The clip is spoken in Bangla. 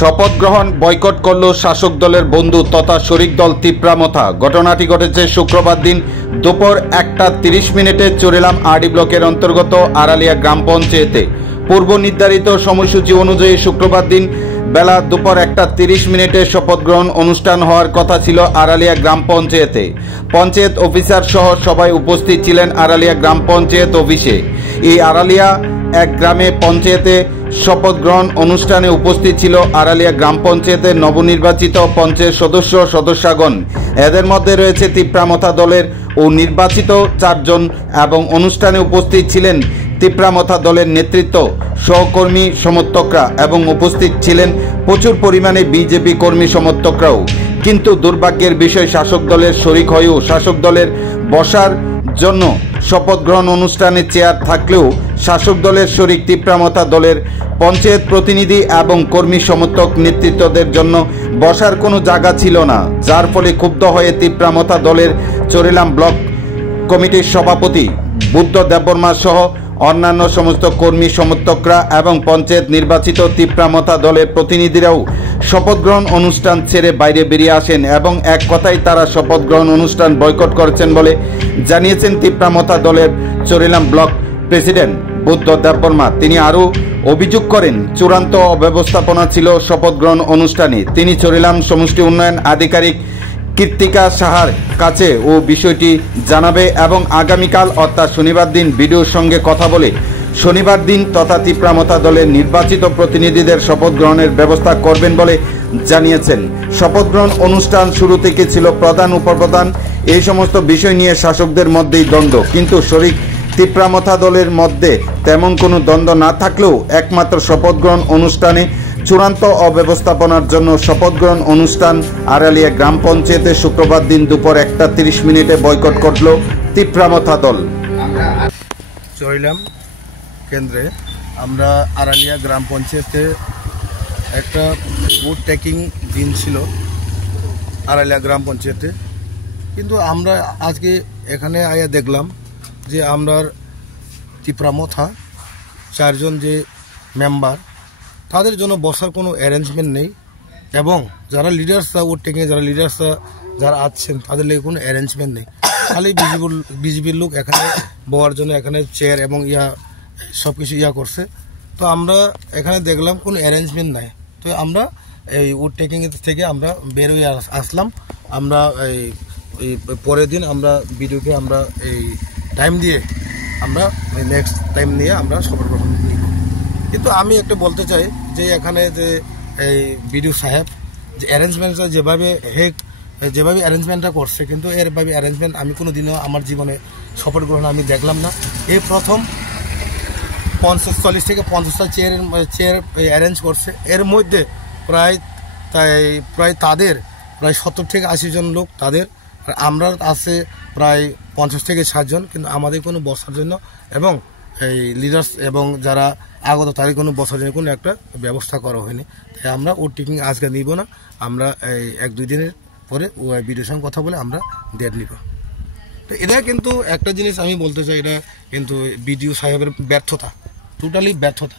শপথ গ্রহণ বয়কট করল শাসক দলের বন্ধু তথা শরিক দল তিপ্রামথা। ঘটনাটি ঘটেছে শুক্রবার দিন দুপুর 1:30 চুরিলাম আরডি ব্লকের অন্তর্গত আড়ালিয়া গ্রাম পঞ্চায়েতে। পূর্ব নির্ধারিত সময়সূচি অনুযায়ী শুক্রবার দিন বেলা দুপুর 1:30 শপথ গ্রহণ অনুষ্ঠান হওয়ার কথা ছিল আড়ালিয়া গ্রাম পঞ্চায়েতে। পঞ্চায়েত অফিসার সহ সবাই উপস্থিত ছিলেন আড়ালিয়া গ্রাম পঞ্চায়েত অফিসে। এই আড়ালিয়া এক গ্রামে পঞ্চায়েতে শপথ গ্রহণ অনুষ্ঠানে উপস্থিত ছিল আড়ালিয়া গ্রাম পঞ্চায়েতের নবনির্বাচিত পঞ্চায়েত সদস্যগণ। এদের মধ্যে রয়েছে তিপ্রামথা দলের ও নির্বাচিত 4 জন এবং অনুষ্ঠানে উপস্থিত ছিলেন তিপ্রামথা দলের নেতৃত্ব, সহকর্মী সমর্থকরা এবং উপস্থিত ছিলেন প্রচুর পরিমাণে বিজেপি কর্মী সমর্থকরাও। কিন্তু দুর্ভাগ্যের বিষয়, শাসক দলের শরিক হয়েও শাসক দলের বসার জন্য শপথ গ্রহণ অনুষ্ঠানে চেয়ার থাকলেও শাসক দলের শরিক তিপ্রামথা দলের পঞ্চায়েত প্রতিনিধি এবং কর্মী সমর্থক নেতৃত্বদের জন্য বসার কোনো জায়গা ছিল না, যার ফলে ক্ষুব্ধ হয়ে তিপ্রামথা দলের চুরিলাম ব্লক কমিটির সভাপতি বুদ্ধ দেববর্মা সহ অন্যান্য সমস্ত কর্মী সমর্থকরা এবং পঞ্চায়েত নির্বাচিত তিপ্রামথা দলের প্রতিনিধিরাও শপথ গ্রহণ অনুষ্ঠান ছেড়ে বাইরে বেরিয়ে আসেন এবং এক কথায় তারা শপথ গ্রহণ অনুষ্ঠান বয়কট করেছেন বলে জানিয়েছেন তিপ্রামথা দলের চুরিলাম ব্লক প্রেসিডেন্ট বুদ্ধ দেববর্মা। তিনি আরও অভিযোগ করেন, চূড়ান্ত অব্যবস্থাপনা ছিল শপথ গ্রহণ অনুষ্ঠানে। তিনি চুরিলাম সমষ্টি উন্নয়ন আধিকারিক কৃত্তিকা সাহার কাছে ও বিষয়টি জানাবে এবং আগামীকাল অর্থাৎ শনিবার দিন ভিডিওর সঙ্গে কথা বলে শনিবার দিন তথা তিপ্রামথা দলের নির্বাচিত প্রতিনিধিদের শপথ গ্রহণের ব্যবস্থা করবেন বলে জানিয়েছেন। শপথ গ্রহণ অনুষ্ঠান শুরু থেকে ছিল প্রধান উপপ্রধান এই সমস্ত বিষয় নিয়ে শাসকদের মধ্যেই দ্বন্দ্ব, কিন্তু শরিক তিপ্রামথা দলের মধ্যে তেমন কোনো দ্বন্দ্ব না থাকলেও একমাত্র শপথ গ্রহণ অনুষ্ঠানে চূড়ান্ত অব্যবস্থাপনার জন্য শপথ গ্রহণ অনুষ্ঠান আড়ালিয়া গ্রাম পঞ্চায়েতে শুক্রবার দিন দুপুর 1:30 বয়কট করল তিপ্রামথা দল। চুরিলাম কেন্দ্রে আমরা আড়ালিয়া গ্রাম পঞ্চায়েতে একটা ভোট টেকিং দিন ছিল আড়ালিয়া গ্রাম পঞ্চায়েতে, কিন্তু আমরা আজকে এখানে আয়া দেখলাম যে আমরা তিপ্রামথা 4 জন যে মেম্বার তাদের জন্য বসার কোনো অ্যারেঞ্জমেন্ট নেই এবং যারা লিডার্সরা ভোট টেকিং যারা লিডার্সরা যারা আছেন তাদের লেগে কোনো অ্যারেঞ্জমেন্ট নেই। খালি বিজেপির লোক এখানে বওয়ার জন্য এখানে চেয়ার এবং সব কিছু করছে। তো আমরা এখানে দেখলাম কোনো অ্যারেঞ্জমেন্ট নাই। তো আমরা এই ভোট টেকিং থেকে আমরা বের হয়ে আসলাম। আমরা এই পরের দিন আমরা ভিডিওকে আমরা এই টাইম দিয়ে আমরা নেক্সট টাইম নিয়ে আমরা শপথ গ্রহণ নিব। কিন্তু আমি একটা বলতে চাই যে এখানে যে এই বিডিও সাহেব যে অ্যারেঞ্জমেন্টটা যেভাবে অ্যারেঞ্জমেন্টটা করছে, কিন্তু এরভাবে অ্যারেঞ্জমেন্ট আমি কোনো দিনও আমার জীবনে শপথ গ্রহণ আমি দেখলাম না। এই প্রথম 40 থেকে 50টা চেয়ার অ্যারেঞ্জ করছে। এর মধ্যে প্রায় তাদের প্রায় 70 থেকে 80 জন লোক তাদের, আর আমরা আছে প্রায় 50 থেকে 60 জন, কিন্তু আমাদের কোনো বসার জন্য এবং এই লিডার্স এবং যারা আগত তাদের কোনো বসার জন্য কোনো একটা ব্যবস্থা করা হয়নি। তাই আমরা ভোট টেকিং আজকে নিব না, আমরা এই 1-2 দিনের পরে ভিডিওর সঙ্গে কথা বলে আমরা ডেট নিব। তো এটা কিন্তু একটা জিনিস আমি বলতে চাই, এটা কিন্তু বিডিও সাহেবের ব্যর্থতা, টোটালি ব্যর্থতা।